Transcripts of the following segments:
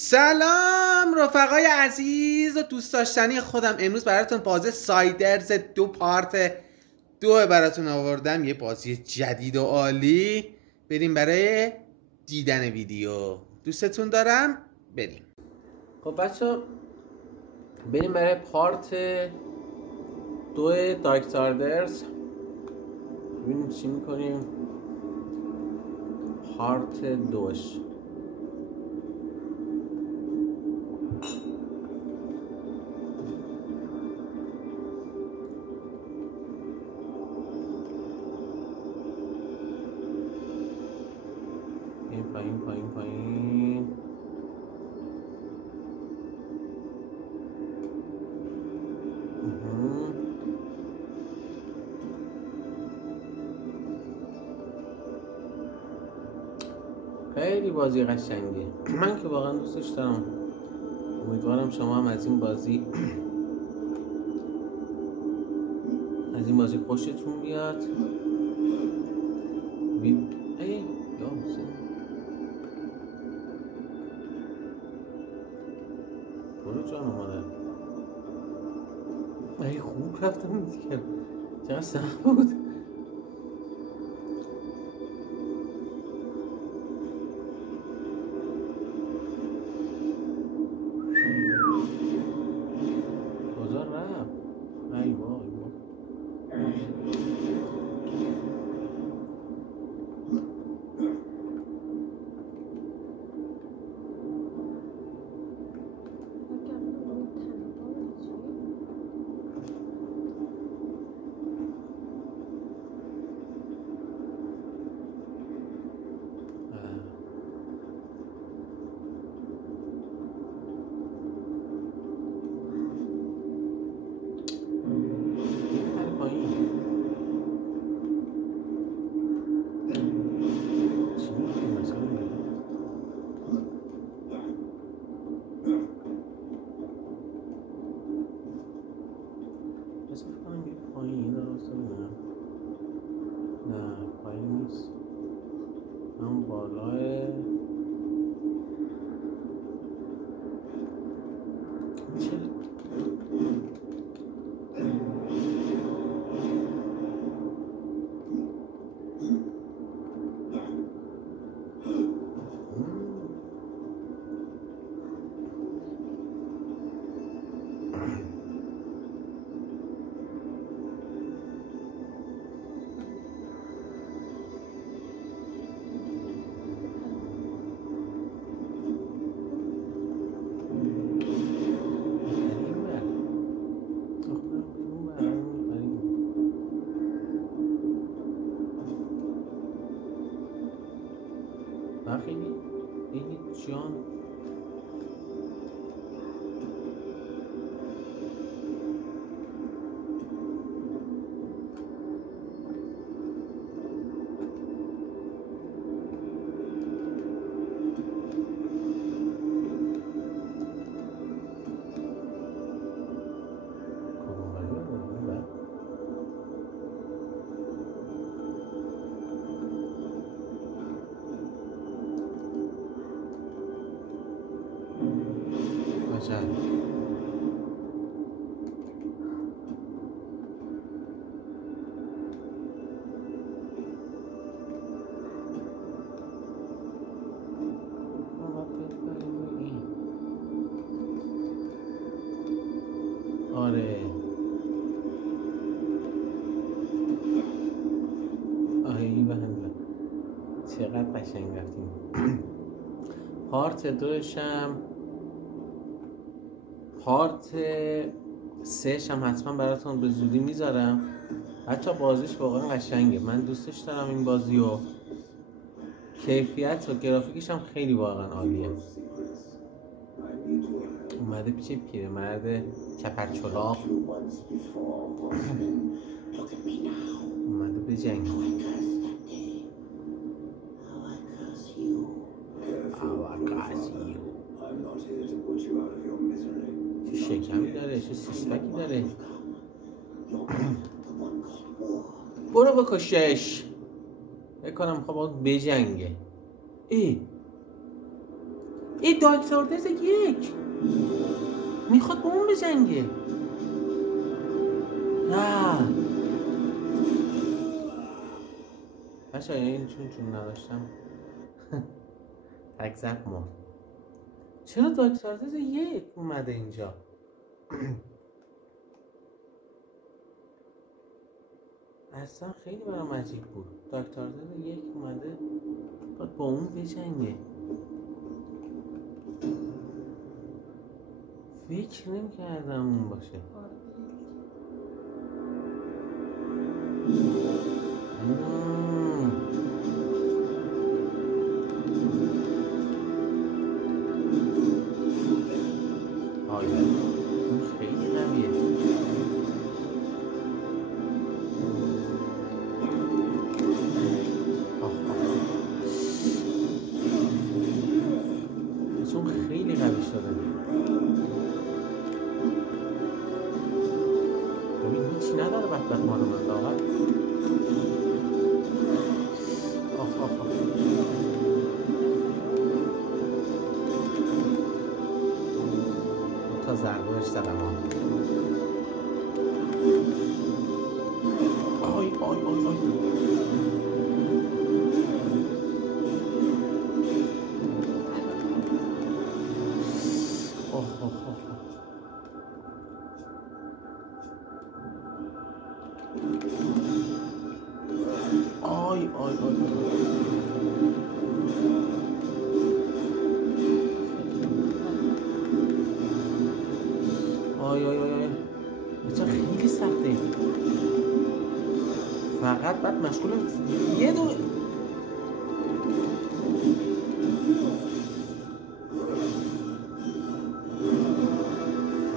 سلام رفقای عزیز و دوست داشتنی خودم. امروز براتون بازی سایدرز 2 پارت 2 براتون آوردم. یه بازی جدید و عالی. بریم برای دیدن ویدیو. دوستتون دارم. بریم. خب بچه بریم برای پارت 2 دارکسایدرز. ببینیم چی میکنیم. پارت 2 پایین خیلی بازی قشنگه. من که واقعا دوستش دارم. امیدوارم شما هم از این بازی خوشتون بیاد. برو جان اومده. ای خوب رفتم دیگه. چقدر سخت بود. کجا رفت؟ ای وای جان. آره آهی بهنده چقدر قشنگ رفتیم. پارت 2 پارت 3 هم حتما براتون به زودی میذارم. حتی بازیش واقعا قشنگه. من دوستش دارم این بازی و کیفیت و گرافیکش هم خیلی واقعا عالیه. اومده پیش پیرمرد کپرچلاق اومده به جنگ. چه شکمی داره، چه سیسپکی داره. برو بکشش. بکنم خب باید بجنگه. ای دارکساردرز 1 میخواد با اون بجنگه. نه بچه این چون نداشتم تکزک مرد. چرا دارکساردرز 1 اومده اینجا؟ اصلا خیلی برام عجیب بود. دارکساردرز 1 اومده باید با اون بجنگه. فکر نمی‌کردم اون باشه. آیا اون خیلی قویه. چون خیلی قوی شده. ببین هیچی نداره بدبخت مال من لاغر. تا ضربهش زدم آی آی آی آی. آی آی آی آی آی آی آی. بچه خیلی سخته. فقط بعد مشغول یه دونه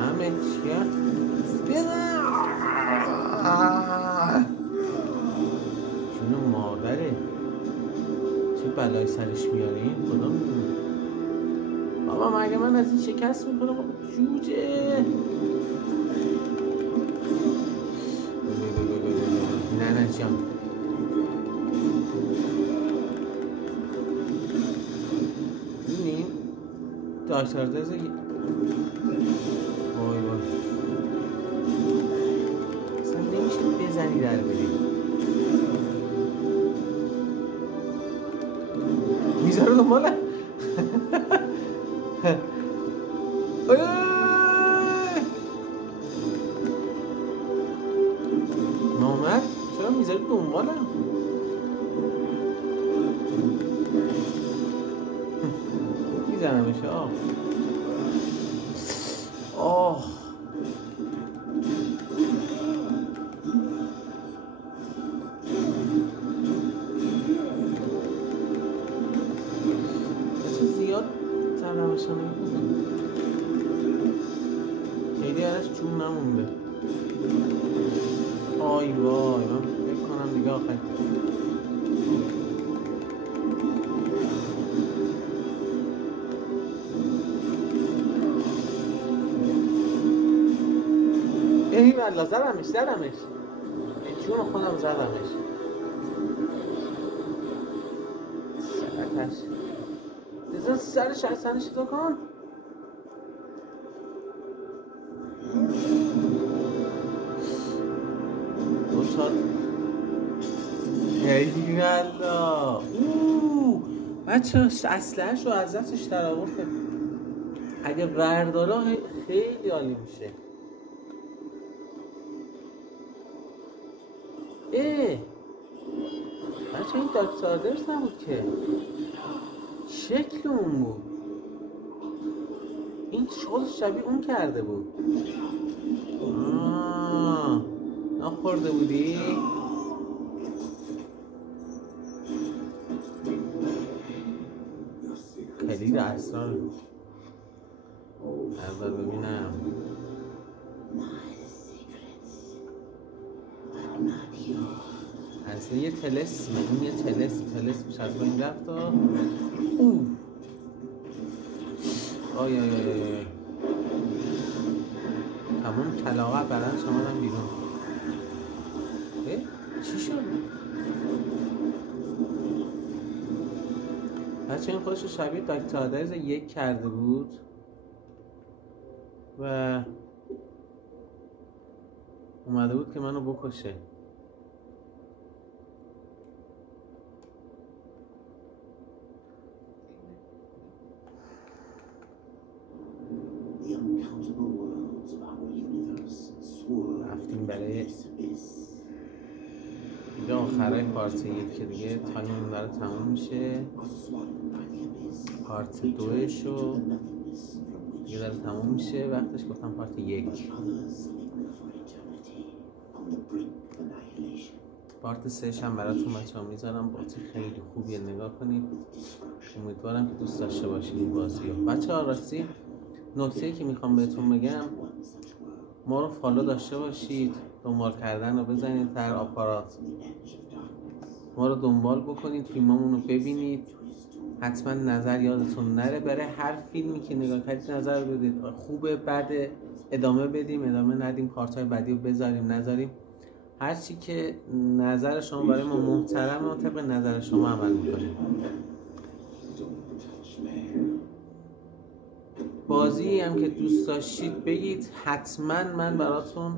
همه چیه جون مادره چه بلای سرش میاره این خدا میدونه. بابا مگه من از این شکست میکنم جوجه. نه جان ببینیم دارکساردرز وای وای اصلا نمیشه بزنی در بری. میذاره دنباله نامرد چرا میذاری دنبالم؟ میزنمش آه بسه زیاد زدمشم خیلی ازش چون نمونده. آی وای من فکر کنم دیگه آخر ای والله زدمش جون خودم زدمش. سرتش بذار سرش اصلا شده کن. دوتا ای والله بچه اسلحه‌شو از دستش در آورده. اگه برداره خیلی عالی میشه. بچه این دارکساردرز نبود که شکل اون بود. این شغل شبیه اون کرده بود. نخورده بودی؟ کلید اسرار اول ببینم. اصلا یه تلسمه. این یه تلسمش از بین رفت. آی آی آی تمام کلاغه برن شمالم بیرون. چی شد؟ بچه این خودش شبیه دکتر آدرز 1 کرده بود و اومده بود که منو بکشه. رفتیم برای اینجا آخرای پارت 1 که دیگه تایممون داره تموم میشه. پارت 2 شو دیگه داره تموم میشه، وقتش گفتم پارت 1. پارت 3 هم براتون بچه‌ها میذارم. بازی خیلی خوبیه، نگاه کنید. امیدوارم که دوست داشته باشید این بازی رو. بچه‌ها راستی نکته‌ای که میخوام بهتون بگم، ما رو فالو داشته باشید، دنبال کردن رو بزنید در آپارات، ما رو دنبال بکنید، فیلمامون رو ببینید، حتما نظر یادتون نره. برای هر فیلمی که نگاه کردید نظر بدید، خوبه بده، ادامه بدیم ادامه ندیم، پارت‌های بعدی رو بذاریم نذاریم، هرچی که نظر شما برای ما محترمه و طبق نظر شما عمل میکنیم. بازی هم که دوست داشتید بگید، حتما من براتون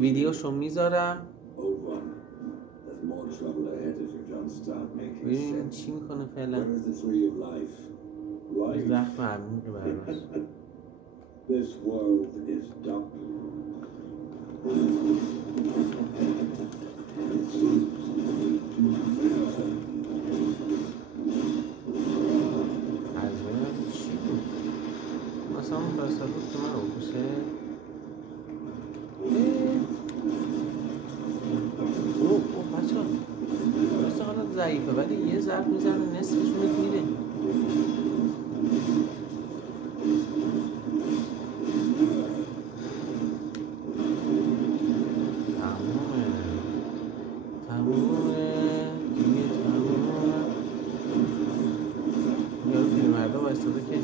ویدیوشو میذارم. ببینیم چی میکنه فعلا. زخم عمیقی براش. مثلا فرستاد بود که من رو بکشه. اوه بچه ها درسته حالا ضعیفه ولی یه ضرب میزنه نصفشونت میره. تمومه دیگه تمومه. یارو پیرمرده بایستاده که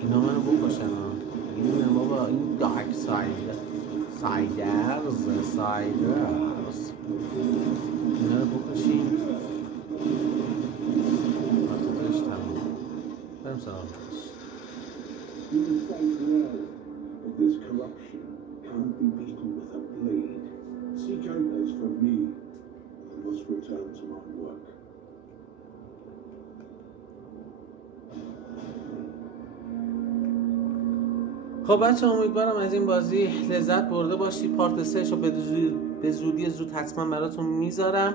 اینا منو بکشن ها. این بابا این دارک سایدرز اینا رو بکشیم. آتادش تموم برم سراغش. This corruption can't be beaten with a blade. Seek out from me. I must return to my work. خب بچه امیدوارم از این بازی لذت برده باشید. پارت 3 رو به زودی زود حتما براتون میذارم.